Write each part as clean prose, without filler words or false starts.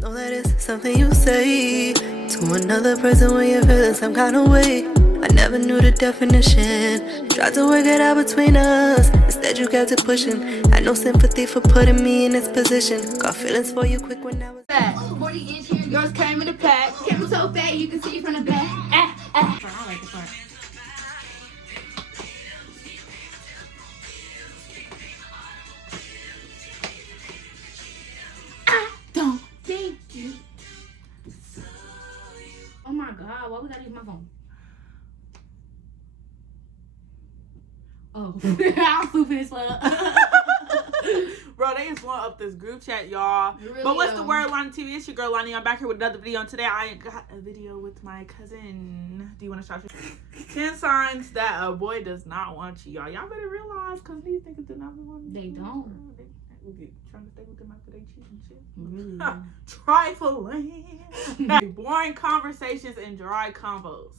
know that it's something you say to another person when you're feeling some kind of way. I never knew the definition. Tried to work it out between us. Instead you kept it pushing. Had no sympathy for putting me in this position. Got feelings for you quick when I was 40-inch here, girls came in the pack. Came so fat you can see it from the back. I like the part. I don't think you. Oh my god, why we gotta use my phone? Oh, I'm stupid as fuck. Bro, they just want up this group chat, y'all. Really, but what's the word, Lonnie TV? It's your girl, Lonnie. I'm back here with another video. And today I got a video with my cousin. Do you want to shout 10 signs that a boy does not want you, y'all. Y'all better realize, because these niggas do not want you. They don't. They trying to stay with them after they cheat and shit. Really? Trifling. Boring conversations and dry combos.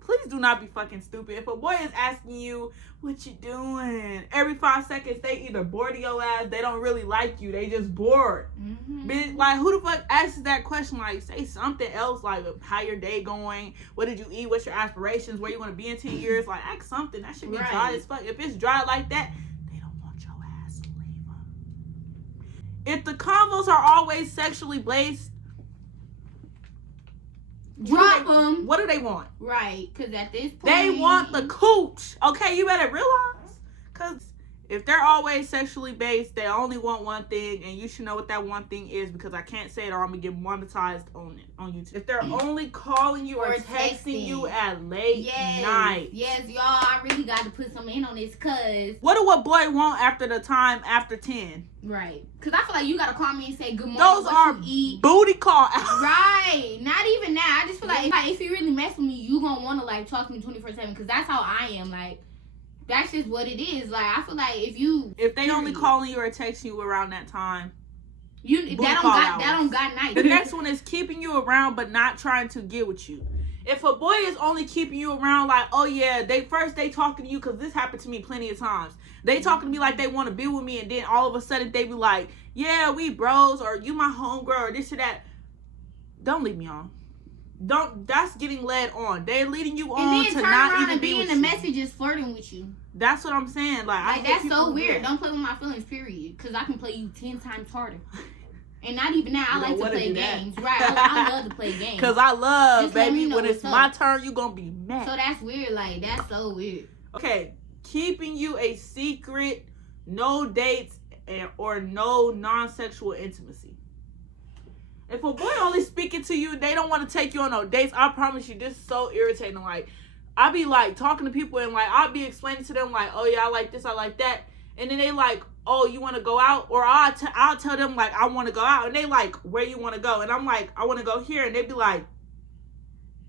Please do not be fucking stupid. If a boy is asking you, what you doing? Every 5 seconds, they either bored of your ass, they don't really like you, they just bored. Bitch, like, who the fuck asks that question? Like, say something else, like, how your day going? What did you eat? What's your aspirations? Where you want to be in 10 years? Like, ask something. That should be dry as fuck. If it's dry like that, they don't want your ass. Leave them. If the combos are always sexually based, Drop them. What do they want? Right, because at this point... They want the cooch. Okay, you better realize. Because if they're always sexually based, they only want one thing. And you should know what that one thing is. Because I can't say it or I'm going to get monetized on YouTube. If they're only calling you or texting you at late night. Yes, y'all, I really got to put some in on this because... What do a boy want after the time after 10? Right. Because I feel like you got to call me and say good morning. Those are booty call out. Right. Not even that. I just feel like if you really mess with me, you going to want to like talk to me 24/7 because that's how I am. Like, that's just what it is. Like, I feel like if they only calling you or texting you around that time, that don't got night. The next one is keeping you around but not trying to get with you. If a boy is only keeping you around like, oh yeah, they talking to you, because this happened to me plenty of times. They talking to me like they want to be with me, and then all of a sudden they be like, yeah, we bros, or you my homegirl, or this or that. Don't leave me on. That's getting led on. They're leading you on to not even be with you. And the message is flirting with you. That's what I'm saying. Like that's so weird. Don't play with my feelings, period. Because I can play you 10 times harder. And not even that. I like to play games. Right. I love to play games. Because I love, baby, when it's my turn, you going to be mad. So that's weird. Like, that's so weird. Okay. Keeping you a secret, no dates, or no non-sexual intimacy. If a boy only speaking to you, they don't want to take you on no dates, I promise you, this is so irritating. Like, I be like talking to people and like I'll be explaining to them like, oh yeah, I like this, I like that, and then they like, oh, you want to go out? Or I'll tell them like I want to go out, and they like, where you want to go? And I'm like, I want to go here, and they be like,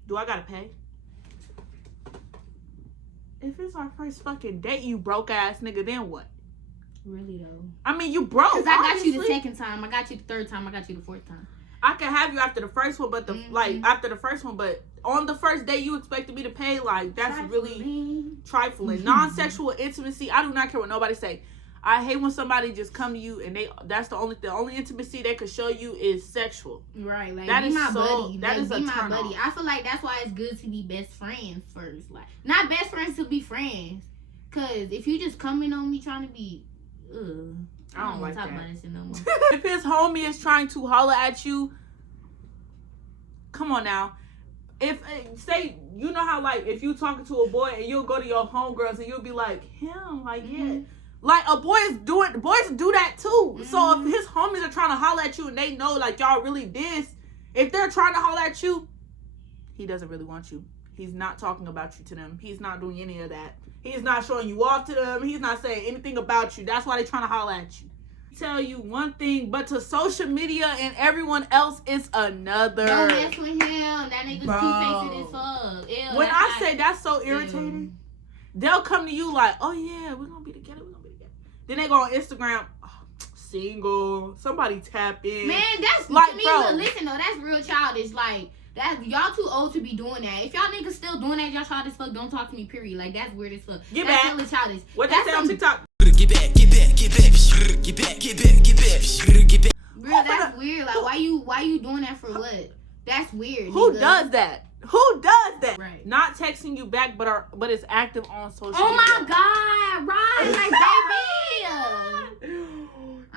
do I gotta pay? If it's our first fucking date, you broke ass nigga, then what? Really though? I mean, you broke. Because I got you the second time, I got you the third time, I got you the fourth time. I can have you after the first one, but after the first one, but on the first day you expected me to pay, like that's really trifling. Non-sexual intimacy, I do not care what nobody say. I hate when somebody just come to you and that's the only intimacy they could show you is sexual. Right, like that be is my so buddy. That is a my turn buddy. off. I feel like that's why it's good to be best friends first. Like not best friends to be friends. Cause if you just coming on me trying to be I don't like talk that. about this no more. If his homie is trying to holler at you, come on now. If say you know how like if you talking to a boy and you'll go to your homegirls and you'll be like him, like yeah, like boys do that too. So if his homies are trying to holler at you and they know like y'all really this, if they're trying to holler at you, he doesn't really want you. He's not talking about you to them. He's not doing any of that. He's not showing you off to them. He's not saying anything about you. That's why they're trying to holler at you. Tell you one thing, but to social media and everyone else, it's another. Don't mess with him. That nigga's two-faced as fuck. Ew, when I say that's so irritating, they'll come to you like, oh yeah, we're gonna be together, Then they go on Instagram, single, somebody tap in. Man, that's like, to me, bro, listen though, that's real childish. Like, that y'all too old to be doing that. If y'all niggas still doing that, y'all childish as fuck, don't talk to me, period. Like, that's weird as fuck. Get that's back. Really childish. What they say on TikTok? Get back, get back, get back, get back, get back, get back, get back. Girl, that's weird. Like, why you doing that for what? That's weird. Who nigga. does that? Who does that? Right. Not texting you back, but it's active on social Oh media. my God! Right, like, baby.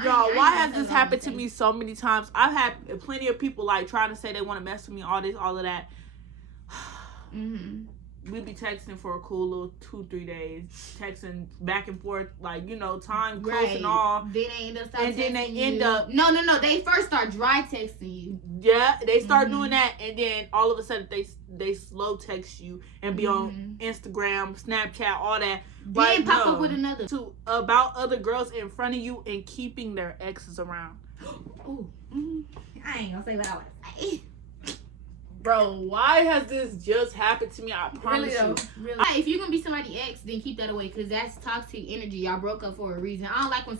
Y'all, why has this happened to me so many times? I've had plenty of people like trying to say they want to mess with me, all this, all of that. We be texting for a cool little 2-3 days, texting back and forth, like, you know, time close and all. Then they end up No. They first start dry texting you. Yeah, they start doing that, and then all of a sudden they slow text you and be on Instagram, Snapchat, all that. Then pop up with another about other girls in front of you and keeping their exes around. Ooh, I ain't gonna say what I want to say. Bro, why has this just happened to me? I promise you. Really. Right, if you're gonna be somebody's ex, then keep that away, because that's toxic energy. Y'all broke up for a reason. I don't like when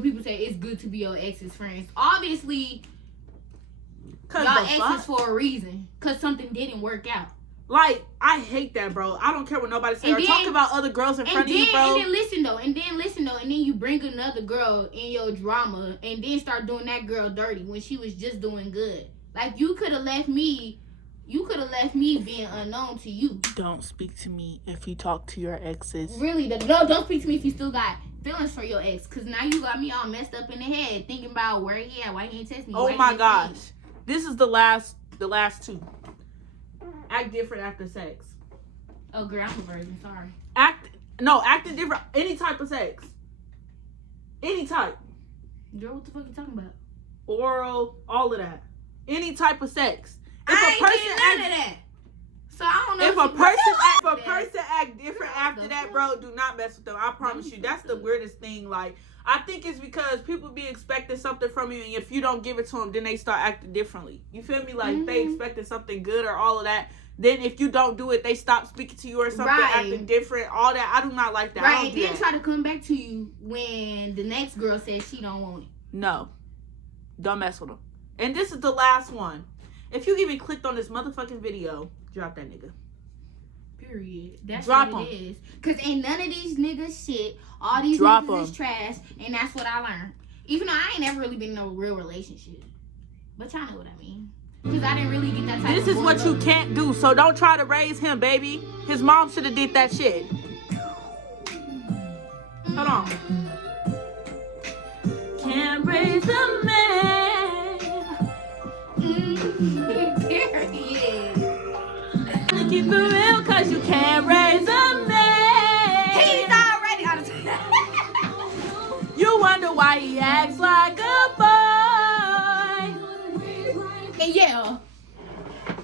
people say it's good to be your ex's friends. Obviously, y'all exes for a reason, because something didn't work out. Like, I hate that, bro. I don't care what nobody says. Or talk about other girls in front of you, bro. And then listen though, and then you bring another girl in your drama, and then start doing that girl dirty when she was just doing good. Like, you could have left me being unknown to you. Don't speak to me if you talk to your exes. Really, don't speak to me if you still got feelings for your ex, because now you got me all messed up in the head thinking about where he at, why he ain't text me. Oh my gosh, this is the last two. Act different after sex. Oh girl, I'm a virgin. Sorry. Acting different. Any type of sex. Any type. Girl, what the fuck you talking about? Oral, all of that. Any type of sex. If I ain't none of that. So I don't know. If a person act different after that, bro, do not mess with them. I promise you. That's the weirdest thing. Like, I think it's because people be expecting something from you, and if you don't give it to them, then they start acting differently. You feel me? Like, they expected something good or all of that. Then if you don't do it, they stop speaking to you or something, acting different, all that. I do not like that. Right, and then try to come back to you when the next girl says she don't want it. No. Don't mess with them. And this is the last one. If you even clicked on this motherfucking video, drop that nigga. Period. That's what it is. Because ain't none of these niggas shit. All these niggas is trash. And that's what I learned. Even though I ain't never really been in a real relationship. But y'all know what I mean. Because I didn't really get that type of This is what you can't do. So don't try to raise him, baby. His mom should have did that shit. Hold on. Can't raise a man. Keep it real, cause you can't raise a man. He's already out of You wonder why he acts like a boy. And yeah,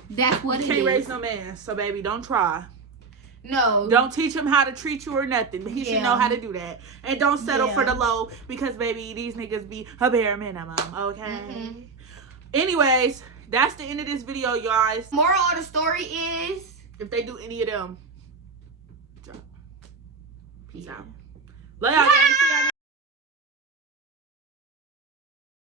that's what it is. Can't raise no man, so baby, don't try. No. Don't teach him how to treat you or nothing. He should know how to do that. And don't settle for the low, because baby, these niggas be a bare minimum, okay? Anyways, that's the end of this video, guys. Moral of the story is, if they do any of them, drop. Peace out. Love y'all, guys. See y'all next